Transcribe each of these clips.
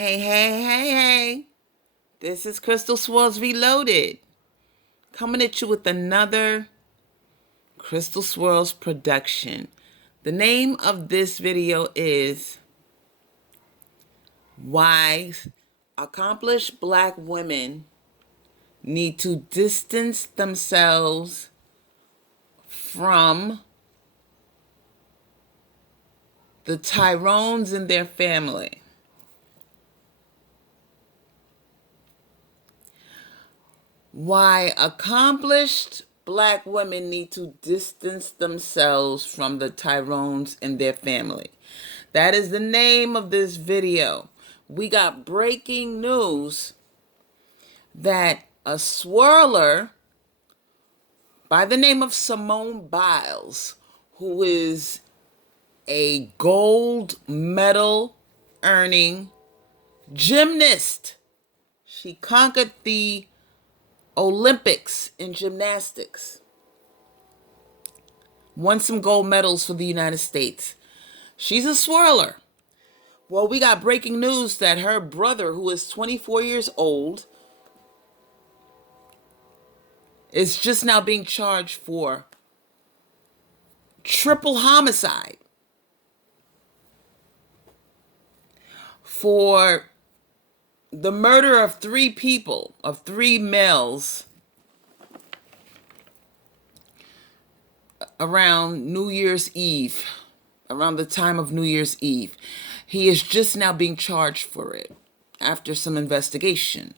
Hey. This is Crystal Swirls Reloaded. Coming at you with another Crystal Swirls production. The name of this video is Why Accomplished Black Women Need to Distance Themselves from the Tyrones in their family. Why accomplished Black women need to distance themselves from the Tyrones in their family. That is the name of this video. We got breaking news that a swirler by the name of Simone Biles, who is a gold medal earning gymnast, she conquered the Olympics in gymnastics, won some gold medals for the United States. She's a swirler. Well, we got breaking news that her brother, who is 24 years old, is just now being charged for triple homicide for the murder of three people, of three males, around New Year's Eve, around the time of New Year's Eve. He is just now being charged for it after some investigation.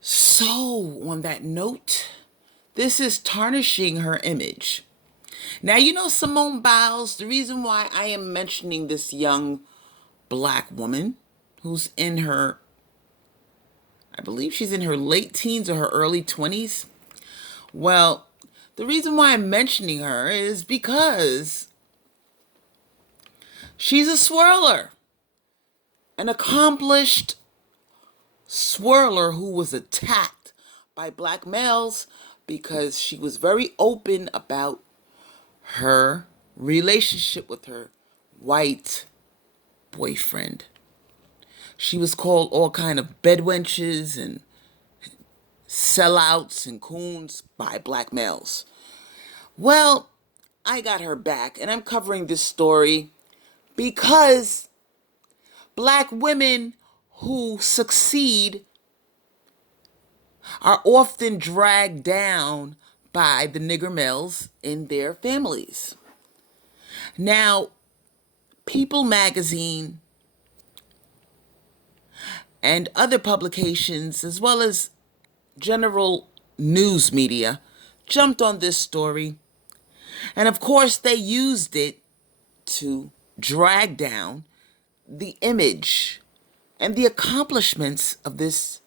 So, on that note, this is tarnishing her image. Now, you know Simone Biles, the reason why I am mentioning this young Black woman who's in her, I believe she's in her late teens or her early 20s. Well, the reason why I'm mentioning her is because she's a swirler, an accomplished swirler who was attacked by Black males because she was very open about her relationship with her white boyfriend. She was called all kind of bedwenches and sellouts and coons by Black males. Well, I got her back, and I'm covering this story because Black women who succeed are often dragged down by the nigger males in their families. Now, People magazine and other publications, as well as general news media, jumped on this story. And of course, they used it to drag down the image and the accomplishments of this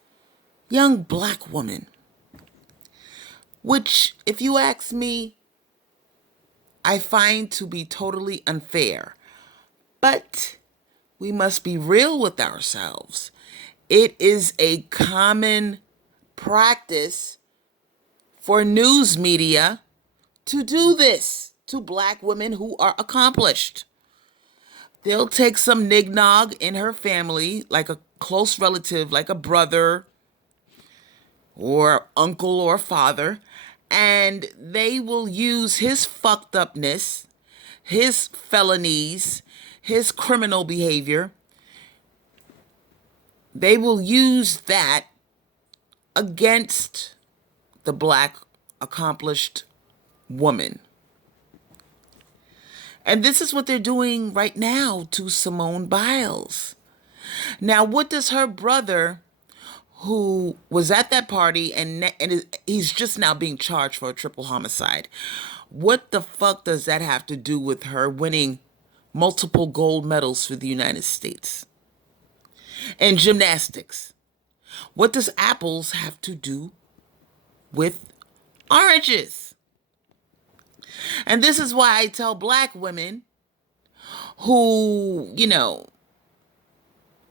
young Black woman, which, if you ask me, I find to be totally unfair. But we must be real with ourselves. It is a common practice for news media to do this to Black women who are accomplished. They'll take some nignog in her family, like a close relative, like a brother or uncle or father, and they will use his fucked upness, his felonies, his criminal behavior. They will use that against the Black accomplished woman. And this is what they're doing right now to Simone Biles. Now, what does her brother, who was at that party and he's just now being charged for a triple homicide, what the fuck does that have to do with her winning multiple gold medals for the United States? And gymnastics. What does apples have to do with oranges? And this is why I tell Black women who,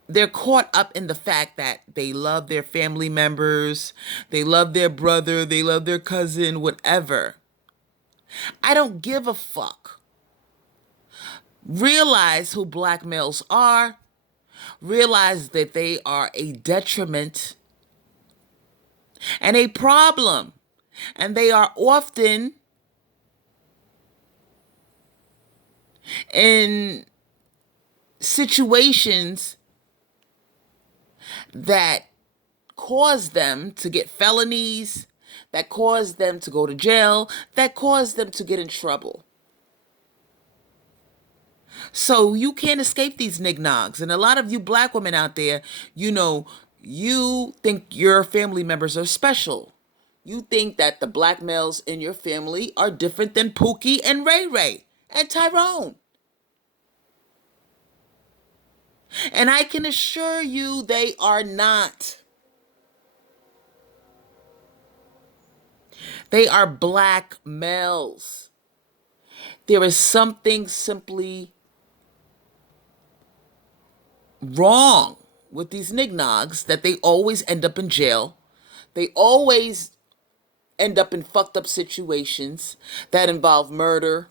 they're caught up in the fact that they love their family members, they love their brother, they love their cousin, whatever. I don't give a fuck. Realize who Black males are. realize that they are a detriment and a problem. And they are often in situations that cause them to get felonies, that cause them to go to jail, that cause them to get in trouble. So you can't escape these nignogs. And a lot of you black women out there, you think your family members are special. You think that the black males in your family are different than Pookie and Ray Ray and Tyrone. And I can assure you they are not. They are black males. There is something simply wrong with these nignogs that they always end up in jail. They always end up in fucked up situations that involve murder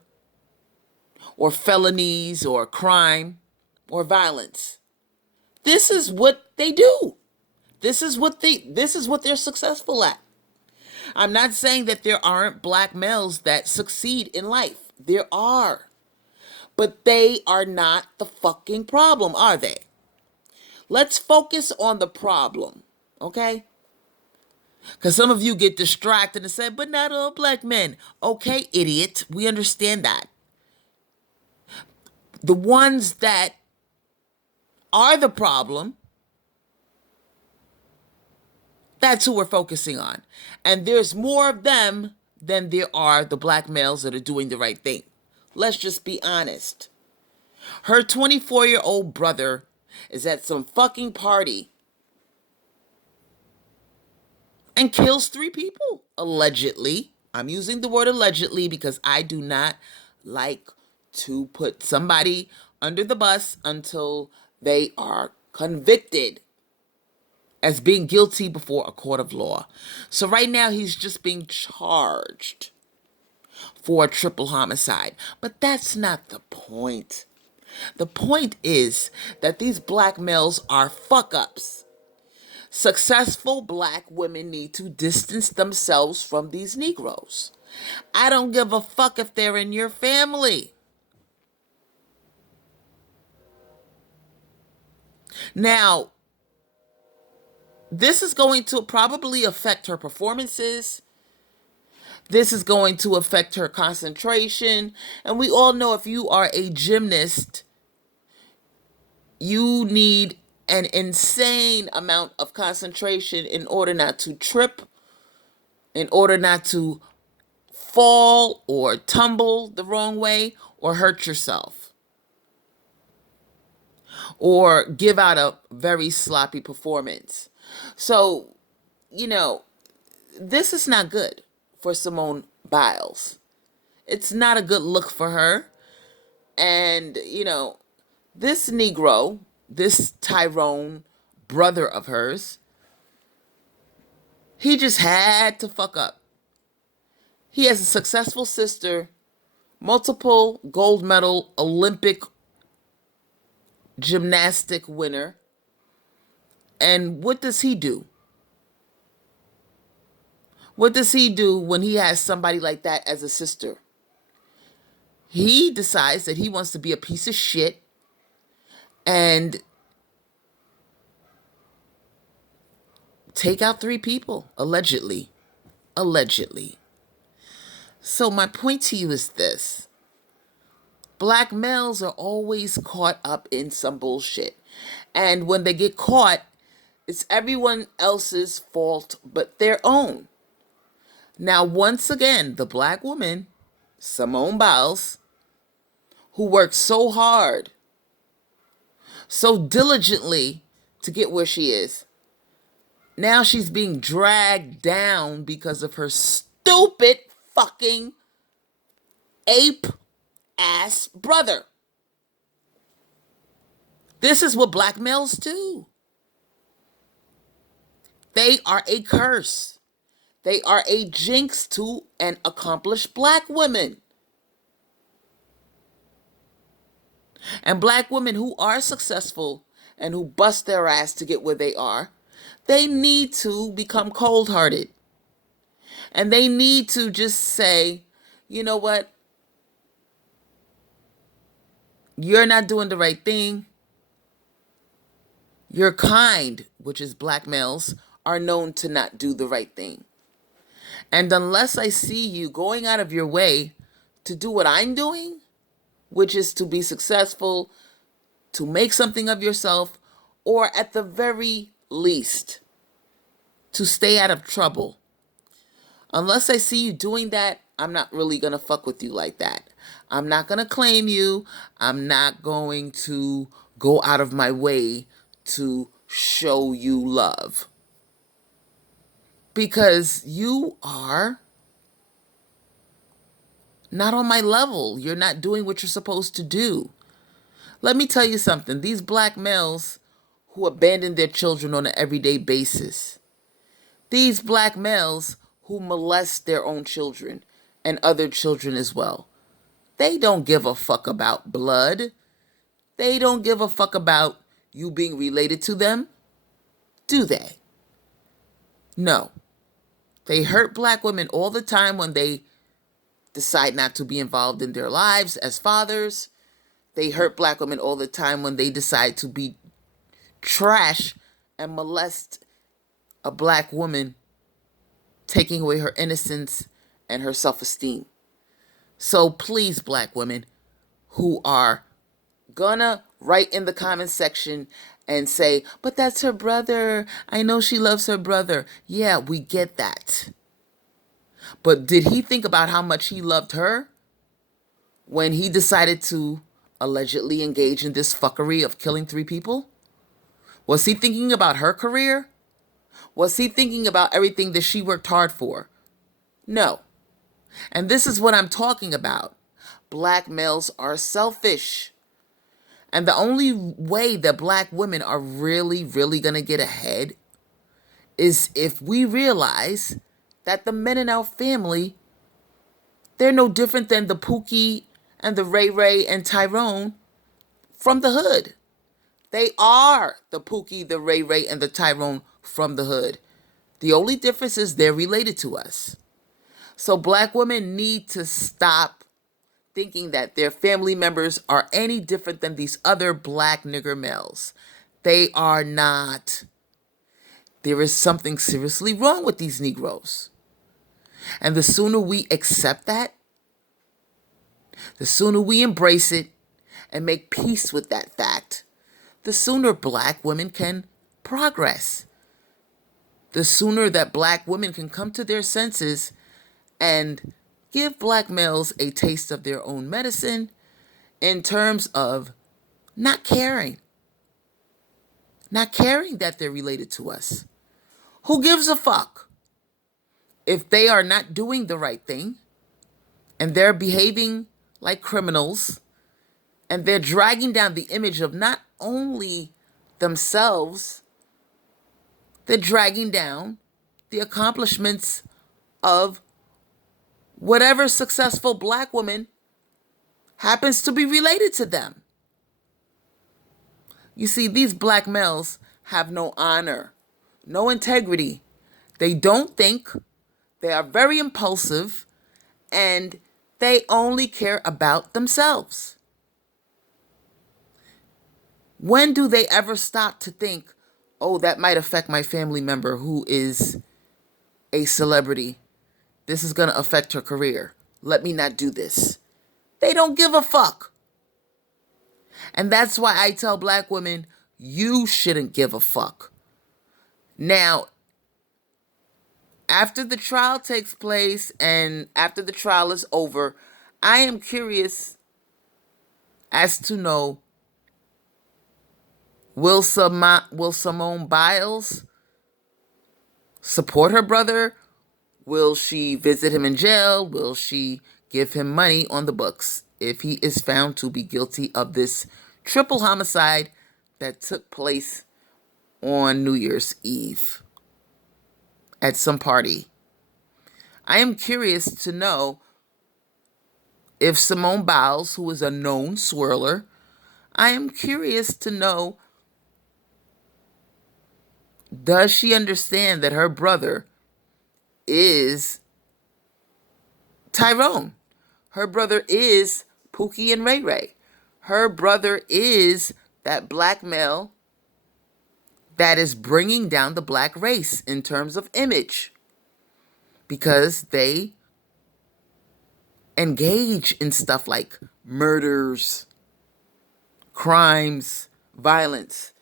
or felonies or crime or violence. This is what they do. This is what they're successful at. I'm not saying that there aren't black males that succeed in life. There are. But they are not the fucking problem, are they? Let's focus on the problem, okay? Because some of you get distracted and say, but not all black men. Okay, idiot. We understand that. The ones that are the problem, that's who we're focusing on. And there's more of them than there are the black males that are doing the right thing. Let's just be honest. Her 24-year-old brother is at some fucking party and kills 3 people, allegedly. I'm using the word allegedly because I do not like to put somebody under the bus until they are convicted as being guilty before a court of law. So right now he's just being charged for a triple homicide. But that's not the point. The point is that these black males are fuck-ups. Successful black women need to distance themselves from these Negroes. I don't give a fuck if they're in your family. Now, this is going to probably affect her performances. This is going to affect her concentration. And we all know if you are a gymnast, you need an insane amount of concentration in order not to trip, in order not to fall or tumble the wrong way or hurt yourself or give out a very sloppy performance. So, this is not good for Simone Biles. It's not a good look for her. And, this Negro, this Tyrone brother of hers, he just had to fuck up. He has a successful sister, multiple gold medal Olympic gymnastic winner. And what does he do? What does he do when he has somebody like that as a sister? He decides that he wants to be a piece of shit and take out 3 people, allegedly. Allegedly. So my point to you is this. Black males are always caught up in some bullshit. And when they get caught, it's everyone else's fault but their own. Now, once again, the black woman, Simone Biles, who worked so hard, so diligently to get where she is, now she's being dragged down because of her stupid fucking ape ass brother. This is what black males do. They are a curse. They are a jinx to an accomplished black women. And black women who are successful and who bust their ass to get where they are, they need to become cold-hearted. And they need to just say, you know what? You're not doing the right thing. Your kind, which is black males, are known to not do the right thing. And unless I see you going out of your way to do what I'm doing, which is to be successful, to make something of yourself, or at the very least, to stay out of trouble. Unless I see you doing that, I'm not really going to fuck with you like that. I'm not going to claim you. I'm not going to go out of my way to show you love. Because you are not on my level. You're not doing what you're supposed to do. Let me tell you something. These black males who abandon their children on an everyday basis, these black males who molest their own children and other children as well, they don't give a fuck about blood. They don't give a fuck about you being related to them, do they? No. They hurt black women all the time when they decide not to be involved in their lives as fathers. They hurt black women all the time when they decide to be trash and molest a black woman, taking away her innocence and her self-esteem. So please, black women who are gonna write in the comments section and say, but that's her brother. I know she loves her brother. Yeah, we get that. But did he think about how much he loved her when he decided to allegedly engage in this fuckery of killing 3 people? Was he thinking about her career? Was he thinking about everything that she worked hard for? No. And this is what I'm talking about. Black males are selfish. And the only way that black women are really, really going to get ahead is if we realize that the men in our family, they're no different than the Pookie and the Ray Ray and Tyrone from the hood. They are the Pookie, the Ray Ray, and the Tyrone from the hood. The only difference is they're related to us. So black women need to stop thinking that their family members are any different than these other black nigger males. They are not. There is something seriously wrong with these Negroes. And the sooner we accept that, the sooner we embrace it and make peace with that fact, the sooner black women can progress. The sooner that black women can come to their senses and give black males a taste of their own medicine in terms of not caring that they're related to us. Who gives a fuck if they are not doing the right thing and they're behaving like criminals and they're dragging down the image of not only themselves, they're dragging down the accomplishments of whatever successful black woman happens to be related to them. You see, these black males have no honor, no integrity. They don't think, they are very impulsive, and they only care about themselves. When do they ever stop to think, oh, that might affect my family member who is a celebrity? This is going to affect her career. Let me not do this. They don't give a fuck. And that's why I tell black women, you shouldn't give a fuck. Now, after the trial takes place and after the trial is over, I am curious as to know, will Simone Biles support her brother? Will she visit him in jail? Will she give him money on the books if he is found to be guilty of this triple homicide that took place on New Year's Eve at some party? I am curious to know if Simone Biles, who is a known swirler, I am curious to know Does she understand that her brother is Tyrone? Her brother is Pookie and Ray Ray. Her brother is that black male that is bringing down the black race in terms of image, because they engage in stuff like murders, crimes, violence.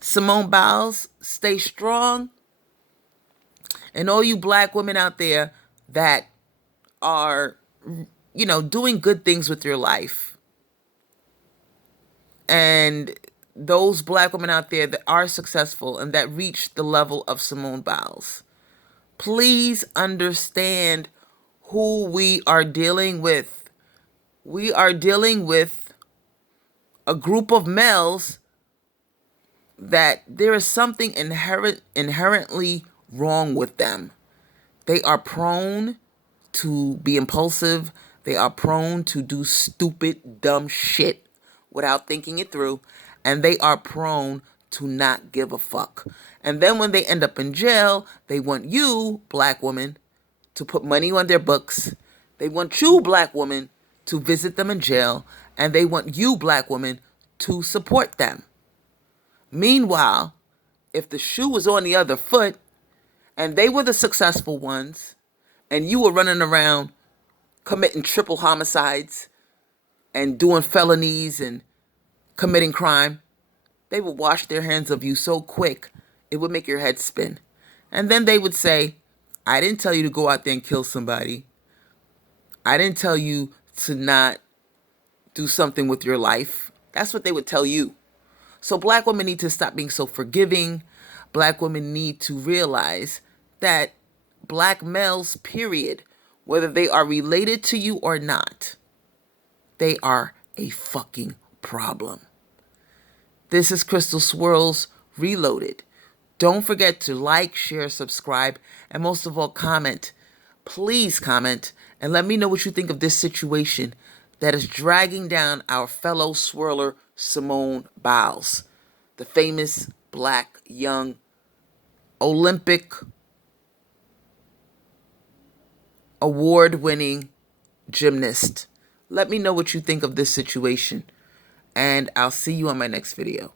Simone Biles, stay strong. And all you black women out there that are, doing good things with your life, and those black women out there that are successful and that reach the level of Simone Biles, please understand who we are dealing with. We are dealing with a group of males that there is something inherently wrong with them. They are prone to be impulsive. They are prone to do stupid, dumb shit without thinking it through. And they are prone to not give a fuck. And then when they end up in jail, they want you, black woman, to put money on their books. They want you, black woman, to visit them in jail. And they want you, black woman, to support them. Meanwhile, if the shoe was on the other foot and they were the successful ones and you were running around committing triple homicides and doing felonies and committing crime, they would wash their hands of you so quick it would make your head spin. And then they would say, I didn't tell you to go out there and kill somebody. I didn't tell you to not do something with your life. That's what they would tell you. So black women need to stop being so forgiving. Black women need to realize that black males, period, whether they are related to you or not, they are a fucking problem. This is Crystal Swirls Reloaded. Don't forget to like, share, subscribe, and most of all, comment. Please comment and let me know what you think of this situation that is dragging down our fellow swirler, Simone Biles, the famous black young Olympic award-winning gymnast. Let me know what you think of this situation, and I'll see you on my next video.